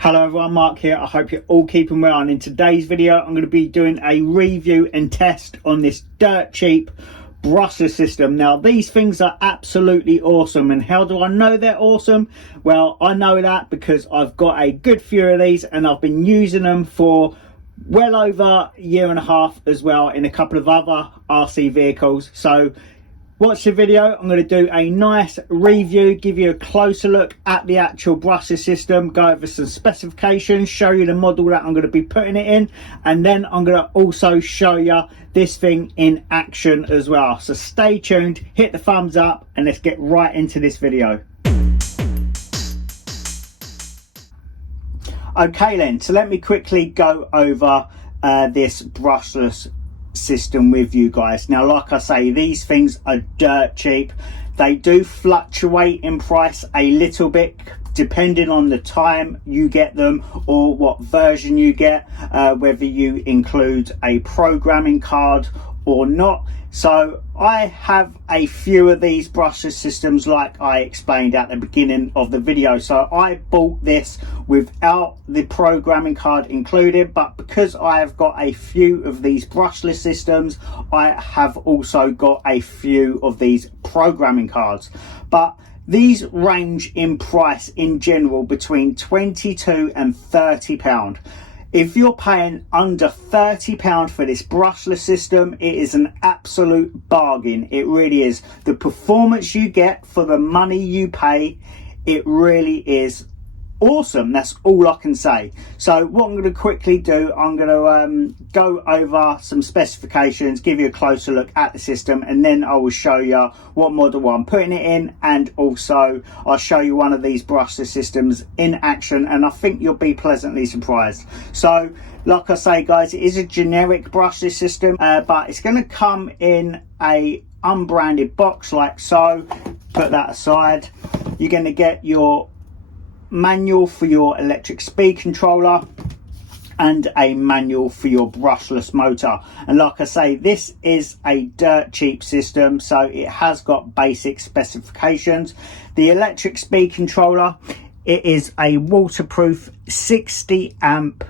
Hello everyone, Mark here. I hope you're all keeping well, and in today's video I'm going to be doing a review and test on this dirt cheap brushless system. Now these things are absolutely awesome, and how do I know they're awesome? Well, I know that because I've got a good few of these and I've been using them for well over a year and a half as well in a couple of other RC vehicles. So watch the video. I'm going to do a nice review, give you a closer look at the actual brushless system, go over some specifications, show you the model that I'm going to be putting it in, and then I'm going to also show you this thing in action as well. So stay tuned, hit the thumbs up, and let's get right into this video. Okay then, so let me quickly go over this brushless system with you guys. Now, like I say, these things are dirt cheap. They do fluctuate in price a little bit depending on the time you get them or what version you get, whether you include a programming card or not. So I have a few of these brushless systems like I explained at the beginning of the video. So I bought this without the programming card included, but because I have got a few of these brushless systems, I have also got a few of these programming cards. But these range in price in general between £22 and £30. If you're paying under £30 for this brushless system, it is an absolute bargain. It really is. The performance you get for the money you pay, it really is awesome. That's all I can say. So what I'm going to quickly do, I'm going to go over some specifications, give you a closer look at the system, and then I will show you what model I'm putting it in, and also I'll show you one of these brushless systems in action, and I think you'll be pleasantly surprised. So like I say guys, it is a generic brushless system, but it's going to come in a unbranded box like so. Put that aside. You're going to get your manual for your electric speed controller and a manual for your brushless motor. And like I say, this is a dirt cheap system, so it has got basic specifications. The electric speed controller, it is a waterproof 60 amp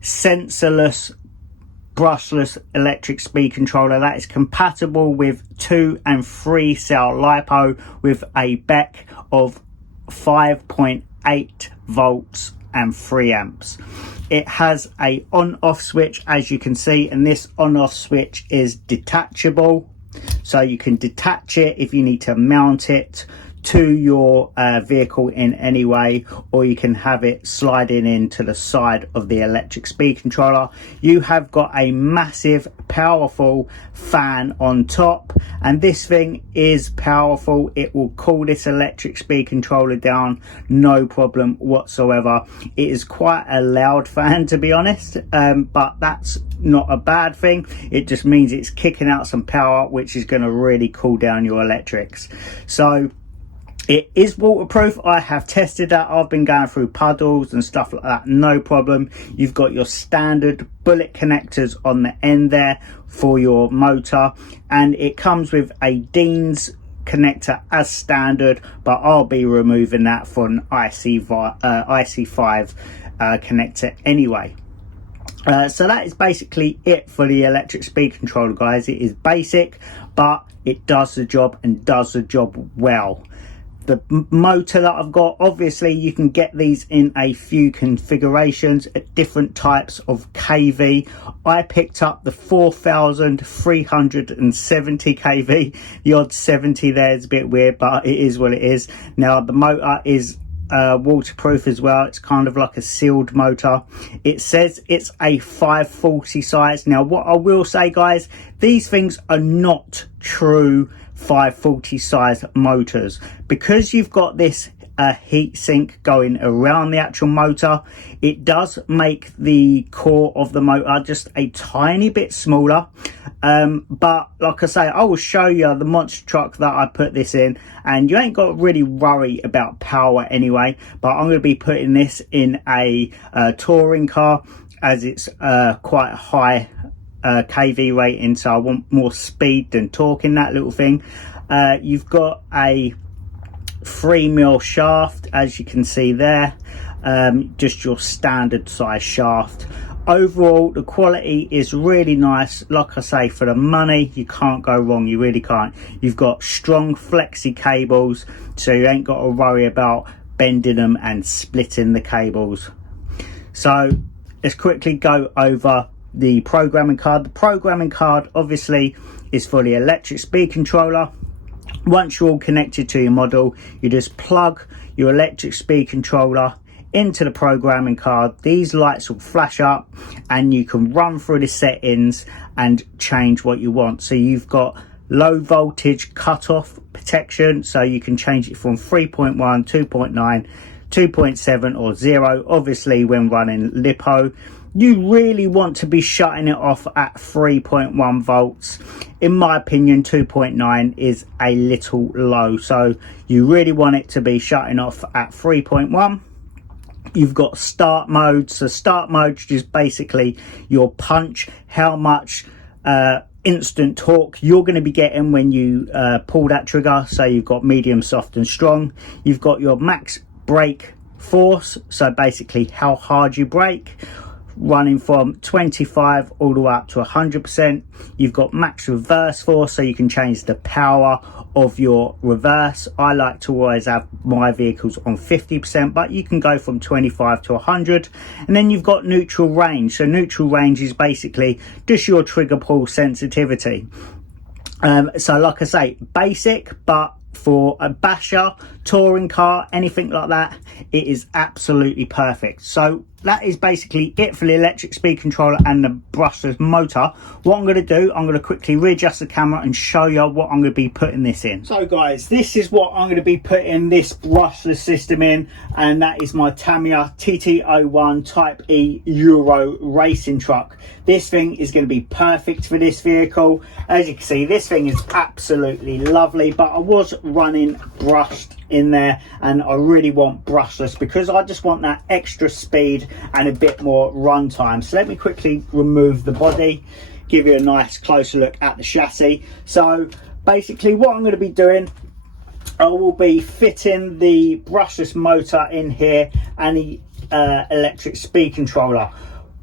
sensorless brushless electric speed controller that is compatible with 2 and 3 cell LiPo with a BEC of 5.8 volts and 3 amps. It has a on-off switch, as you can see, and this on-off switch is detachable, so you can detach it if you need to mount it to your vehicle in any way, or you can have it sliding into the side of the electric speed controller. You have got a massive powerful fan on top, and this thing is powerful. It will cool this electric speed controller down no problem whatsoever. It is quite a loud fan, to be honest, but that's not a bad thing. It just means it's kicking out some power, which is going to really cool down your electrics. So it is waterproof. I have tested that. I've been going through puddles and stuff like that, no problem. You've got your standard bullet connectors on the end there for your motor, and it comes with a Dean's connector as standard, but I'll be removing that for an IC5 connector anyway. So that is basically it for the electric speed controller, guys. It is basic, but it does the job, and does the job well. The motor that I've got, obviously you can get these in a few configurations at different types of kV. I picked up the 4370 kV. The odd 70 there is a bit weird, but it is what it is. Now the motor is waterproof as well. It's kind of like a sealed motor. It says it's a 540 size. Now what I will say guys, these things are not true 540 size motors, because you've got this heat sink going around the actual motor. It does make the core of the motor just a tiny bit smaller, but like I say, I will show you the monster truck that I put this in, and you ain't got to really worry about power anyway. But I'm going to be putting this in a touring car, as it's quite high kV rating, so I want more speed than torque in that little thing. You've got a 3mm shaft, as you can see there. just your standard size shaft. Overall, the quality is really nice. Like I say, for the money, you can't go wrong. You really can't. You've got strong flexi cables, so you ain't got to worry about bending them and splitting the cables. So let's quickly go over the programming card. The programming card obviously is for the electric speed controller. Once you're all connected to your model, you just plug your electric speed controller into the programming card. These lights will flash up and you can run through the settings and change what you want. So you've got low voltage cutoff protection, so you can change it from 3.1, 2.9, 2.7 or 0. Obviously when running lipo, you really want to be shutting it off at 3.1 volts. In my opinion, 2.9 is a little low, so you really want it to be shutting off at 3.1. You've got start mode. So start mode is just basically your punch, how much instant torque you're going to be getting when you pull that trigger. So you've got medium, soft and strong. You've got your max brake force, so basically how hard you brake, running from 25 all the way up to 100%. You've got max reverse force, so you can change the power of your reverse. I like to always have my vehicles on 50%, but you can go from 25 to 100. And then you've got neutral range. So neutral range is basically just your trigger pull sensitivity. So like I say, basic, but for a basher, touring car, anything like that, it is absolutely perfect. So that is basically it for the electric speed controller and the brushless motor. What I'm going to do, I'm going to quickly readjust the camera and show you what I'm going to be putting this in. So guys, this is what I'm going to be putting this brushless system in, and that is my Tamiya TT01 Type E Euro racing truck. This thing is going to be perfect for this vehicle. As you can see, this thing is absolutely lovely, but I was running brushed in there and I really want brushless because I just want that extra speed and a bit more run time. So let me quickly remove the body, give you a nice closer look at the chassis. So basically what I'm going to be doing, I will be fitting the brushless motor in here and the electric speed controller.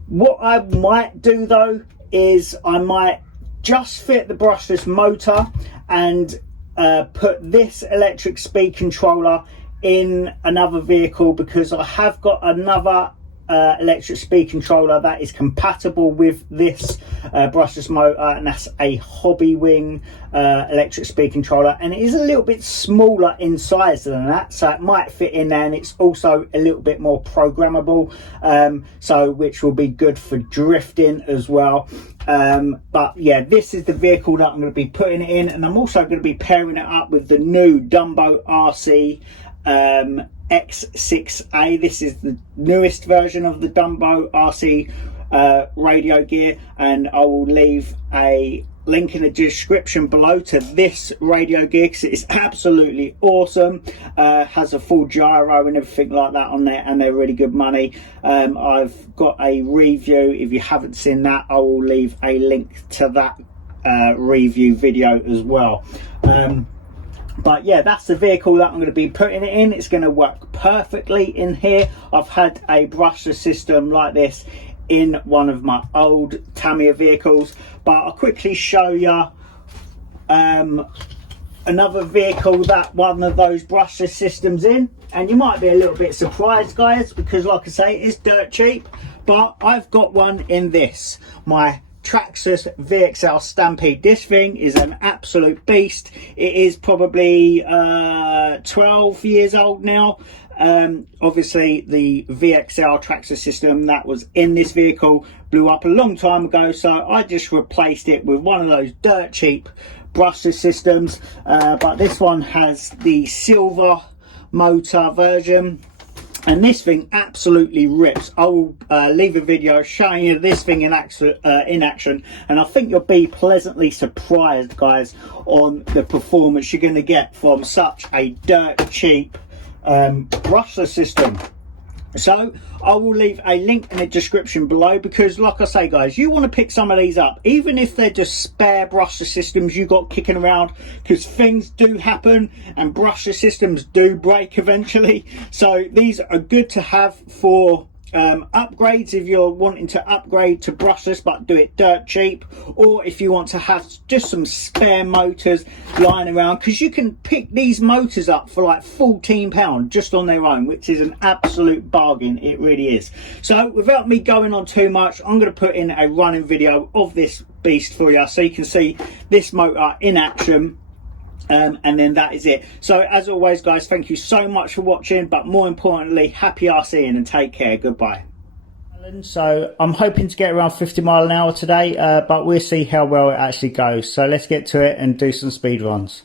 What I might do though is I might just fit the brushless motor and put this electric speed controller in another vehicle, because I have got another electric speed controller that is compatible with this brushless motor, and that's a hobby wing electric speed controller, and it is a little bit smaller in size than that, so it might fit in there, and it's also a little bit more programmable, so which will be good for drifting as well. But yeah, this is the vehicle that I'm going to be putting it in, and I'm also going to be pairing it up with the new Dumbo RC X6A. This is the newest version of the Dumbo RC radio gear, and I will leave a link in the description below to this radio gear because it is absolutely awesome. Has a full gyro and everything like that on there, and they're really good money. I've got a review. If you haven't seen that, I will leave a link to that review video as well. But yeah, that's the vehicle that I'm going to be putting it in. It's going to work perfectly in here. I've had a brushless system like this in one of my old Tamiya vehicles, but I'll quickly show you another vehicle that one of those brushless systems in, and you might be a little bit surprised guys, because like I say, it's dirt cheap, but I've got one in this, my Traxxas VXL Stampede. This thing is an absolute beast. It is probably 12 years old now. Obviously the VXL Traxxas system that was in this vehicle blew up a long time ago, so I just replaced it with one of those dirt cheap brushless systems, but this one has the silver motor version, and this thing absolutely rips. I will leave a video showing you this thing in action, and I think you'll be pleasantly surprised guys on the performance you're going to get from such a dirt cheap brushless system. So I will leave a link in the description below, because like I say guys, you want to pick some of these up, even if they're just spare brushless systems you got kicking around, because things do happen and brushless systems do break eventually. So these are good to have for upgrades if you're wanting to upgrade to brushless but do it dirt cheap, or if you want to have just some spare motors lying around, because you can pick these motors up for like £14 just on their own, which is an absolute bargain. It really is. So without me going on too much, I'm going to put in a running video of this beast for you so you can see this motor in action. And then that is it. So as always guys, thank you so much for watching, but more importantly, happy RCing and take care. Goodbye. So I'm hoping to get around 50 miles an hour today, but we'll see how well it actually goes. So let's get to it and do some speed runs.